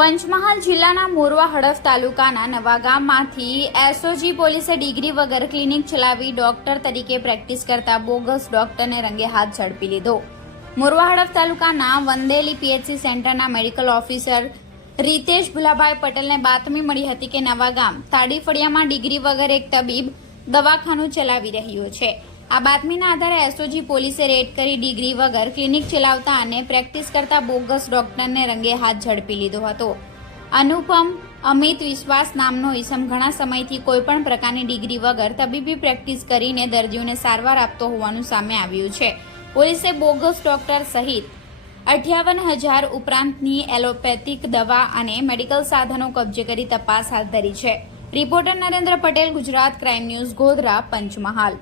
પંચમહાલ જિલ્લાના મોરવા હડફ તાલુકાના નવા ગામમાંથી એસઓજી પોલીસે ડિગ્રી વગર ક્લિનિક ચલાવી ડોક્ટર તરીકે પ્રેક્ટિસ કરતા બોગસ ડોક્ટરને રંગે હાથ ઝડપી લીધો. મોરવા હડફ તાલુકાના વંદેલી પીએચસી સેન્ટરના મેડિકલ ઓફિસર રીતેશ ભુલાભાઈ પટેલને બાતમી મળી હતી કે નવા ગામ તાડીફળિયામાં ડિગ્રી વગર એક તબીબ દવાખાનું ચલાવી રહ્યો છે. આ બાતમીના આધારે એસઓજી પોલીસે રેડ કરી ડિગ્રી વગર ક્લિનિક ચલાવતા અને પ્રેક્ટિસ કરતા બોગસ ડોક્ટરને રંગે હાથ ઝડપી લીધો હતો. અનુપમ, અમિત વિશ્વાસ નામનો ઈસમ ઘણા સમયથી કોઈપણ પ્રકારની ડિગ્રી વગર તબીબી પ્રેક્ટિસ કરીને દર્દીઓને સારવાર આપતો હોવાનું સામે આવ્યું છે. પોલીસે બોગસ ડોક્ટર સહિત અઠ્યાવન હજાર ઉપરાંતની એલોપેથિક દવા અને મેડિકલ સાધનો કબજે કરી તપાસ હાથ ધરી છે. Reporter Narendra Patel, Gujarat crime news, Godhra, Panchmahal.